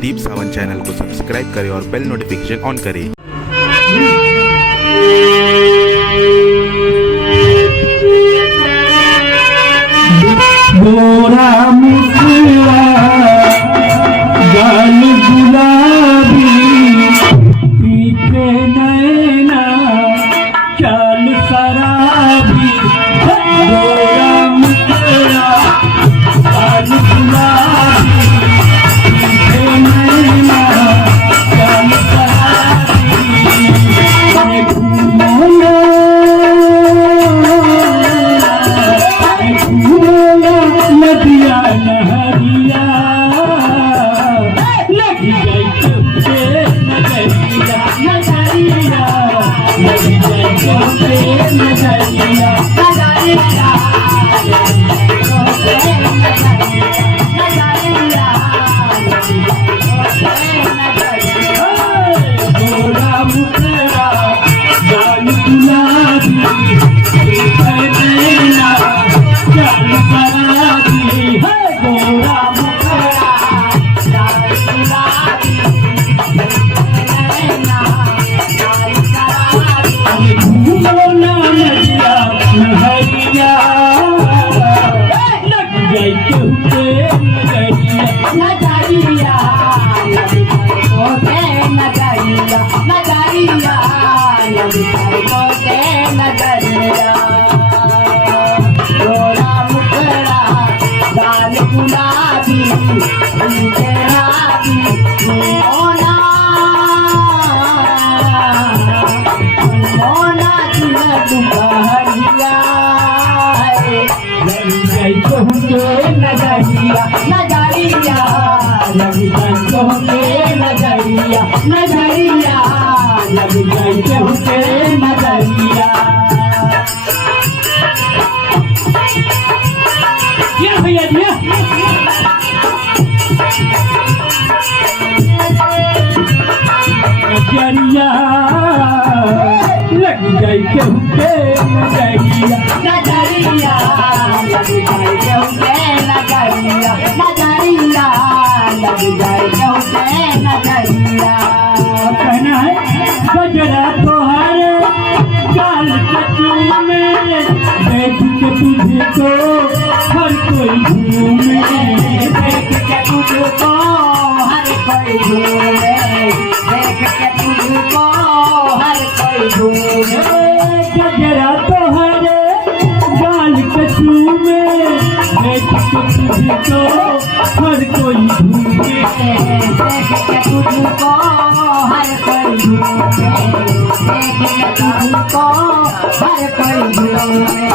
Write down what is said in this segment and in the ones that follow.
दीप Sawant channel को subscribe करें और बेल नोटिफिकेशन ऑन करें। गोरा मुखड़ा गाल गुलाबी पीते नैना चाल शराबी। गोरा मुखड़ा गाल गुलाबी पीते नैना चाल शराबी। नदिया नहरिया लग गई तुझे नजरिया नजरिया लग गई तुझे नजरिया नजरिया गोरा मुखड़ा गाल गुलाबी नैना चाल शराबी। गोरा मुखड़ा गाल गुलाबी नैना चाल शराबी। घूमो ना नदिया नहरिया लग गई तुझे नजरिया नजरिया लग गई तुझे नजरिया नजरिया लग गई तुझे नजरिया। गोरा मुखड़ा गाल गुलाबी गुलाबी मोना मोना दुपहरिया लग गई तुझे नजरिया नजरिया लग गई तुझे नजरिया नजरिया लग गई तुझे नजरिया। भैया भैया नजरिया लग गई तुझे नजरिया नजरिया लग गई तुझे नजरिया नजरिया लग गई तुझे नजरिया। कहना है गजरा तोहारे गाल कचू में देख के तुझे तो हर कोई घूमे देख के तुझको हर कोई घूमे देख के तुझको हर कोई घूमे। गजरा तोहरे गाल कचू में देख के तुझको हर कोई घूमे देख के तुझको हर कोई घूमे देख के तुझको हर कोई घूमे।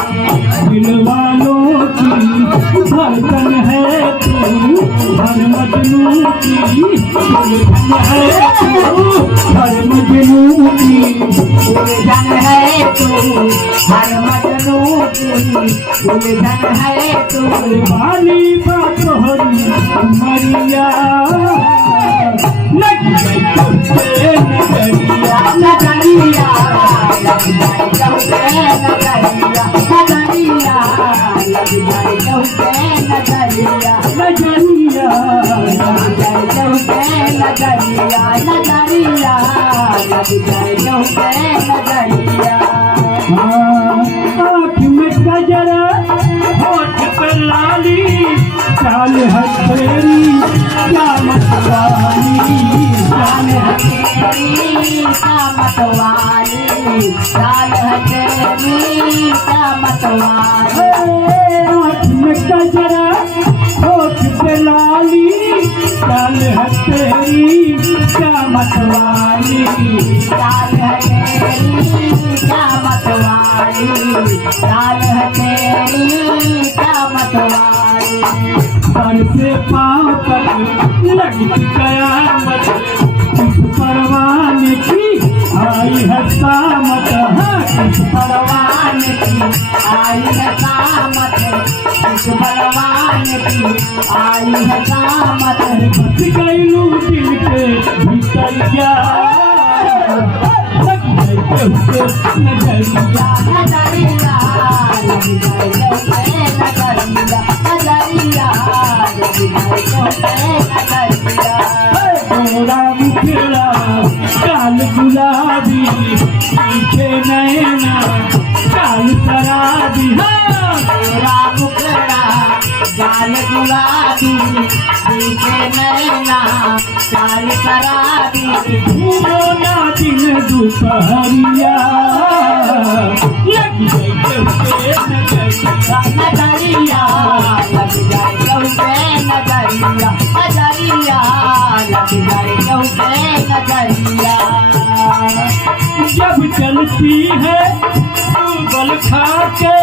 दिल वालों की धड़कन है तू हर मजनू की उलझन है तू हर मजनू की उलझन है तू हर मजनू की उलझन है तू। वाली बात तोहरी उमरिया लग गई तुझे नजरिया नजरिया लग गई तुझे नजरिया नजरिया लग गई तुझे नजरिया नजरिया लग गई तुझे नजरिया नजरिया लग गई तुझे नजरिया। आँख में गजरा होठ पे लाली चाल हथेली क्या मतवाली चाल हथेली क्या मतवाली चाल हथेली क्या मतवाली। आँख में गजरा होठ पे लाली चाल हथेली क्या मतवाली चाल हथेली क्या मतवाली चाल हथेली क्या मतवाली। सर से पाँव तक लगती कयामत किस परवाने की आई है सामत किस परवाने की आई है सामत किस परवाने की आई है सामत। बस गई लू दिल के भीतरिया लग गई तुझे नजरिया नजरिया लग गई तुझे नजरिया नजरिया लग गई तुझे नजरिया। लाल गुलाबी देखे नैना चाल कराबी घूमो ना दिन दोपहरिया लग जाए नजरिया लग जाए नजरिया नजरिया लग जाए नजरिया जब चलती है बल खा के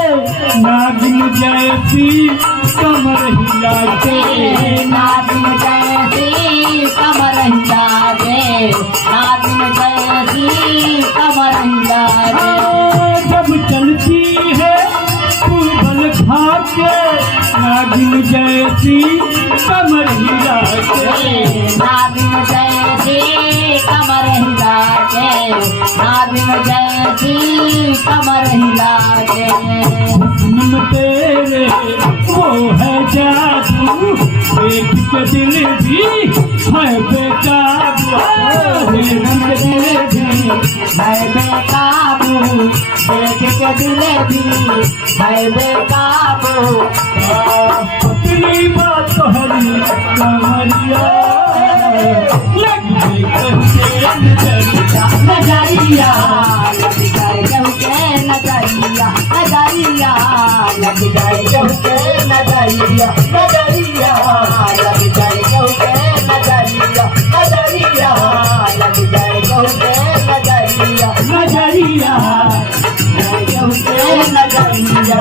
नागिन जैसी कमर हिला के नागिन जैसी कमर हिला के नागिन जैसी कमर हिला के जब चलती है बल खा के नागिन जैसी कमर हिला के नागिन जैसी कमर हिला के नागिन जैसी कमर हिला के हुस्न तेरे वो है जादू देख के दिल भी है बेकाबू देख के दिल भी है बेकाबू देख के दिल भी है बेकाबू तेरी बात तोहरी कमरिया लग गई नजरिया नजरिया लग जाए नजरिया नजरिया लग जाए नजरिया नजरिया लग जाए नजरिया नजरिया लग जाए नजरिया नजरिया नजरिया